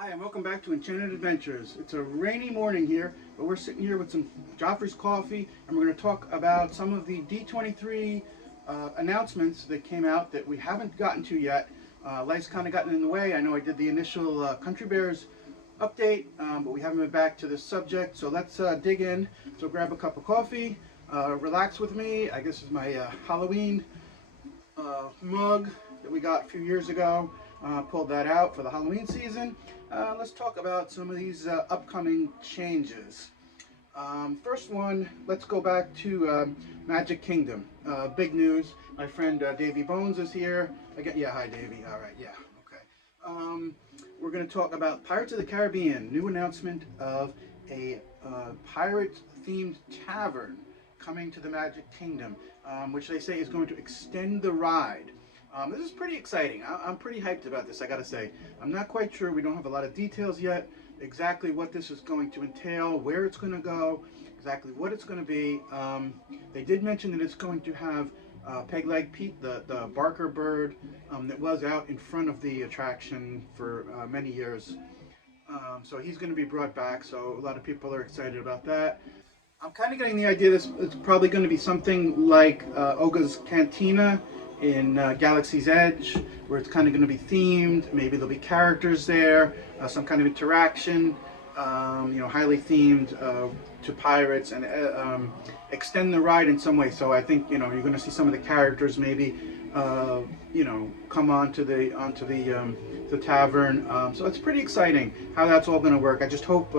Hi, and welcome back to Enchanted Adventures. It's a rainy morning here, but we're sitting here with some Joffrey's coffee, and we're going to talk about some of the D23 announcements that came out that we haven't gotten to yet. Life's kind of gotten in the way. I know I did the initial Country Bears update, but we haven't been back to this subject, so let's dig in. So grab a cup of coffee, relax with me. I guess it's my Halloween mug that we got a few years ago. Pulled that out for the Halloween season. Let's talk about some of these upcoming changes. First one, let's go back to Magic Kingdom. Big news. My friend Davey Bones is here. Again, yeah, hi Davey. All right, yeah, okay. We're going to talk about Pirates of the Caribbean. New announcement of a pirate-themed tavern coming to the Magic Kingdom, which they say is going to extend the ride. This is pretty exciting. I'm pretty hyped about this, I gotta say. I'm not quite sure, we don't have a lot of details yet, exactly what this is going to entail, where it's going to go, exactly what it's going to be. They did mention that it's going to have Peg Leg Pete, the Barker bird that was out in front of the attraction for many years. So he's going to be brought back, so a lot of people are excited about that. I'm kind of getting the idea this it's probably going to be something like Oga's Cantina in Galaxy's Edge, where it's kind of going to be themed. Maybe there'll be characters there, some kind of interaction, highly themed to pirates, and extend the ride in some way. So I think you're going to see some of the characters maybe come onto the tavern. So it's pretty exciting how that's all going to work. I just hope.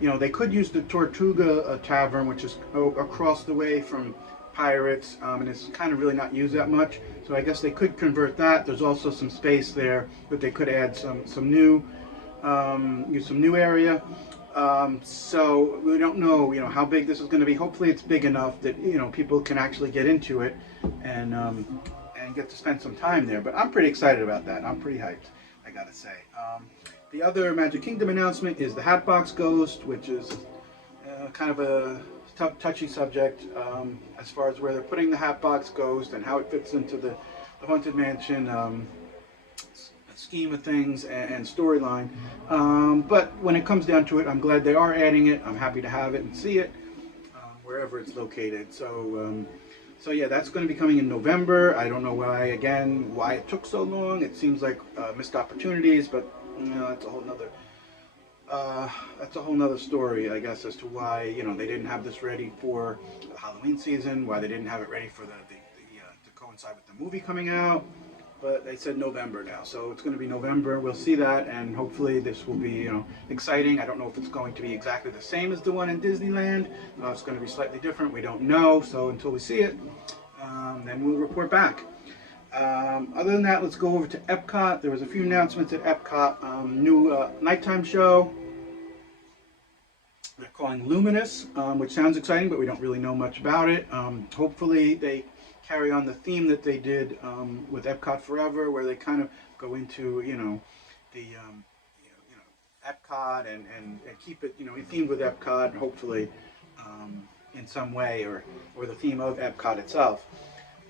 They could use the Tortuga Tavern, which is across the way from Pirates, and it's kind of really not used that much. So I guess they could convert that. There's also some space there that they could add some new, use some new area. So we don't know, how big this is going to be. Hopefully, it's big enough that people can actually get into it and get to spend some time there. But I'm pretty excited about that. I'm pretty hyped, I gotta say. The other Magic Kingdom announcement is the Hatbox Ghost, which is kind of a touchy subject as far as where they're putting the Hatbox Ghost and how it fits into the Haunted Mansion scheme of things and storyline. But when it comes down to it, I'm glad they are adding it. I'm happy to have it and see it wherever it's located. So yeah, that's going to be coming in November. I don't know why it took so long. It seems like missed opportunities, but that's a whole nother story, I guess, as to why they didn't have this ready for the Halloween season, why they didn't have it ready for to coincide with the movie coming out. But they said November now, so it's going to be November. We'll see that, and hopefully this will be exciting. I don't know if it's going to be exactly the same as the one in Disneyland. It's going to be slightly different. We don't know, so until we see it, then we'll report back. Other than that, let's go over to EPCOT. There was a few announcements at EPCOT. New nighttime show they're calling Luminous, which sounds exciting, but we don't really know much about it. Hopefully they carry on the theme that they did with Epcot Forever, where they kind of go into the Epcot and keep it themed with Epcot, hopefully in some way, or the theme of Epcot itself.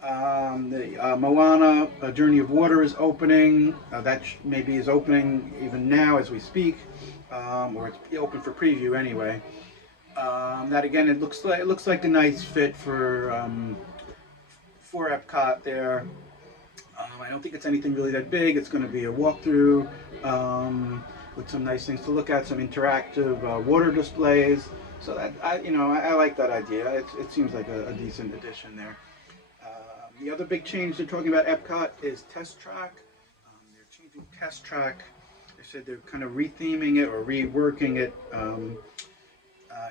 The Moana, A Journey of Water is opening. That maybe is opening even now as we speak, or it's open for preview anyway. That again, it looks like a nice fit for Epcot there. I don't think it's anything really that big. It's going to be a walkthrough with some nice things to look at, some interactive water displays. So that I like that idea. It seems like a decent addition there. The other big change they're talking about Epcot is Test Track. They're changing Test Track. They said they're kind of retheming it or reworking it, and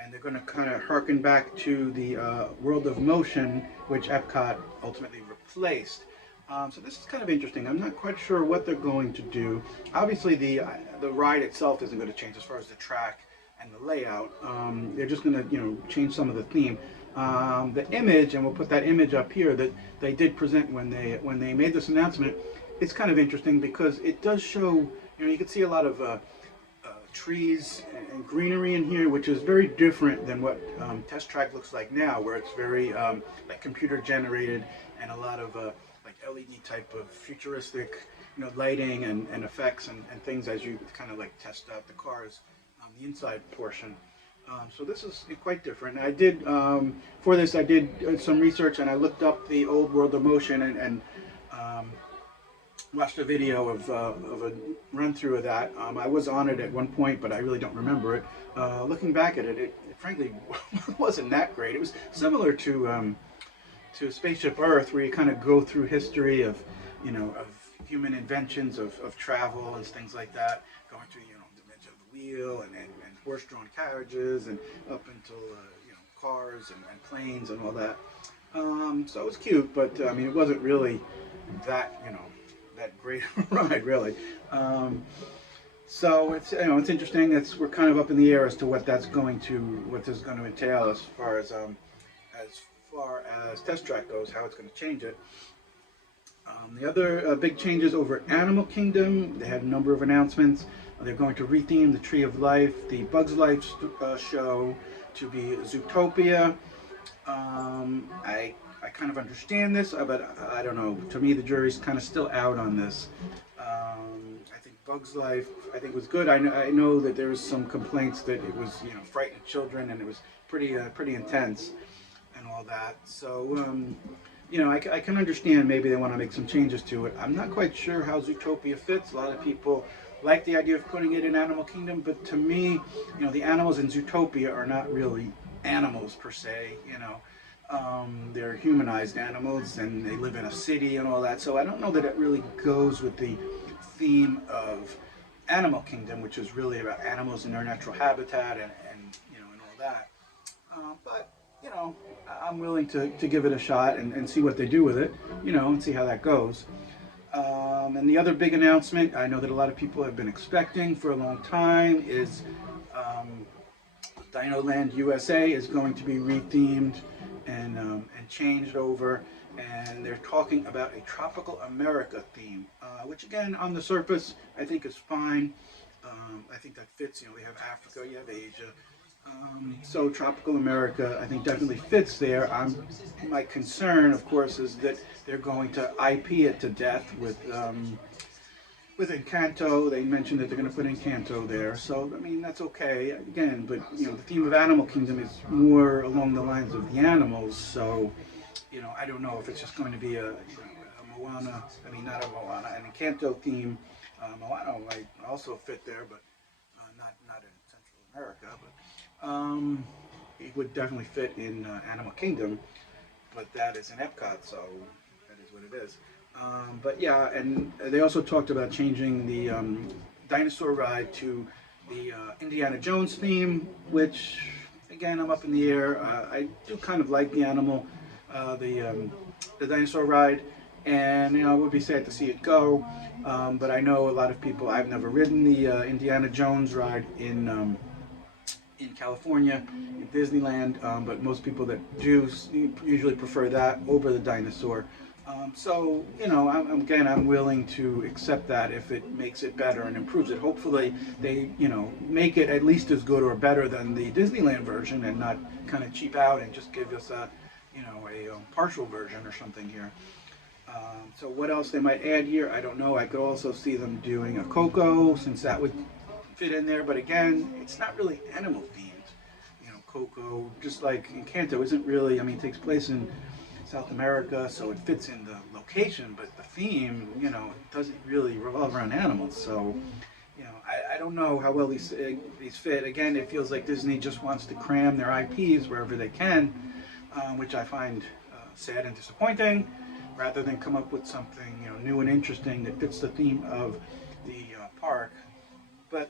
they're going to kind of harken back to the World of Motion, which Epcot ultimately replaced. So this is kind of interesting. I'm not quite sure what they're going to do. Obviously, the ride itself isn't going to change as far as the track and the layout. They're just going to change some of the theme. The image, and we'll put that image up here, that they did present when they made this announcement. It's kind of interesting because it does show, you can see a lot of trees and greenery in here, which is very different than what Test Track looks like now, where it's very like computer generated and a lot of like LED type of futuristic lighting and effects and things as you kind of like test out the cars on the inside portion. So this is quite different. I did, for this I did some research, and I looked up the old World of Motion and watched a video of a run through of that. I was on it at one point, but I really don't remember it. Looking back at it, it frankly wasn't that great. It was similar to Spaceship Earth, where you kind of go through history of of human inventions of travel and things like that, going through the invention of the wheel and horse-drawn carriages and up until cars and planes and all that. So it was cute, but I mean it wasn't really that that great ride really. So it's it's interesting. We're kind of up in the air as to what this is going to entail as far as Test Track goes, how it's going to change it. The other big changes over at Animal Kingdom, they had a number of announcements. They're going to retheme the Tree of Life, the Bugs Life show to be Zootopia. I kind of understand this, but I don't know. To me, the jury's kind of still out on this. I think Bugs Life, was good. I know that there was some complaints that it was, frightening children, and it was pretty intense and all that. So, I can understand maybe they want to make some changes to it. I'm not quite sure how Zootopia fits. A lot of people like the idea of putting it in Animal Kingdom, but to me, the animals in Zootopia are not really animals per se. They're humanized animals, and they live in a city and all that. So I don't know that it really goes with the theme of Animal Kingdom, which is really about animals in their natural habitat and all that. But I'm willing to give it a shot and see what they do with it, and see how that goes. And the other big announcement I know that a lot of people have been expecting for a long time is Dinoland USA is going to be rethemed and changed over, and they're talking about a Tropical America theme, which again on the surface I think is fine. I think that fits. We have Africa, you have Asia. So Tropical America, I think, definitely fits there. My concern, of course, is that they're going to IP it to death with Encanto. They mentioned that they're going to put Encanto there, so I mean that's okay. Again, but the theme of Animal Kingdom is more along the lines of the animals. So I don't know if it's just going to be a Moana. I mean, not a Moana, an Encanto theme. Moana might also fit there, but not in Central America. But it would definitely fit in Animal Kingdom, but that is in EPCOT, so that is what it is. But yeah, and they also talked about changing the dinosaur ride to the Indiana Jones theme, which again I'm up in the air. I do kind of like the dinosaur ride, and it would be sad to see it go. But I know a lot of people. I've never ridden the Indiana Jones ride in California, in Disneyland, but most people that do usually prefer that over the dinosaur. So I'm willing to accept that if it makes it better and improves it. Hopefully they make it at least as good or better than the Disneyland version, and not kind of cheap out and just give us a partial version or something here. So what else they might add here, I don't know. I could also see them doing a Coco, since that would fit in there, but again, it's not really animal themed. Coco, just like Encanto, isn't really, it takes place in South America, so it fits in the location, but the theme, it doesn't really revolve around animals. So, I don't know how well these fit. Again, it feels like Disney just wants to cram their IPs wherever they can, which I find sad and disappointing, rather than come up with something new and interesting that fits the theme of the park. But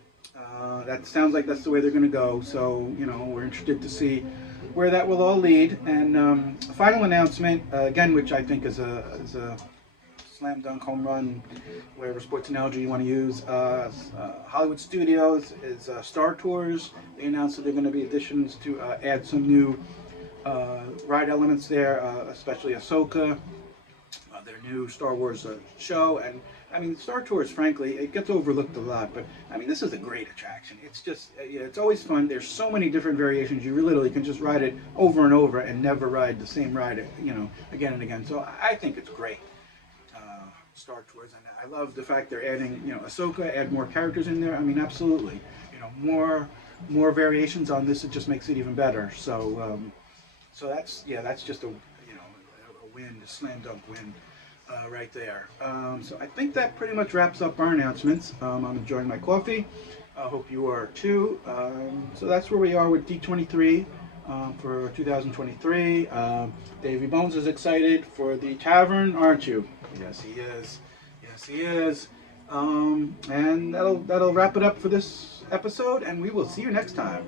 that sounds like that's the way they're going to go. So we're interested to see where that will all lead. And a final announcement, again, which I think is a slam dunk home run, whatever sports analogy you want to use. Hollywood Studios is Star Tours. They announced that they're going to be additions to add some new ride elements there, especially Ahsoka, their new Star Wars show. And Star Tours, frankly, it gets overlooked a lot, but this is a great attraction. It's just, it's always fun. There's so many different variations. You literally can just ride it over and over and never ride the same ride, again and again. So I think it's great. Star Tours, and I love the fact they're adding, Ahsoka, add more characters in there. I mean, absolutely, more variations on this. It just makes it even better. So, that's just a win, a slam dunk win, right there. So I think that pretty much wraps up our announcements. I'm enjoying my coffee. I hope you are too. So that's where we are with D23 for 2023. Davey Bones is excited for the tavern, aren't you? Yes, he is. Yes, he is. And that'll wrap it up for this episode, and we will see you next time.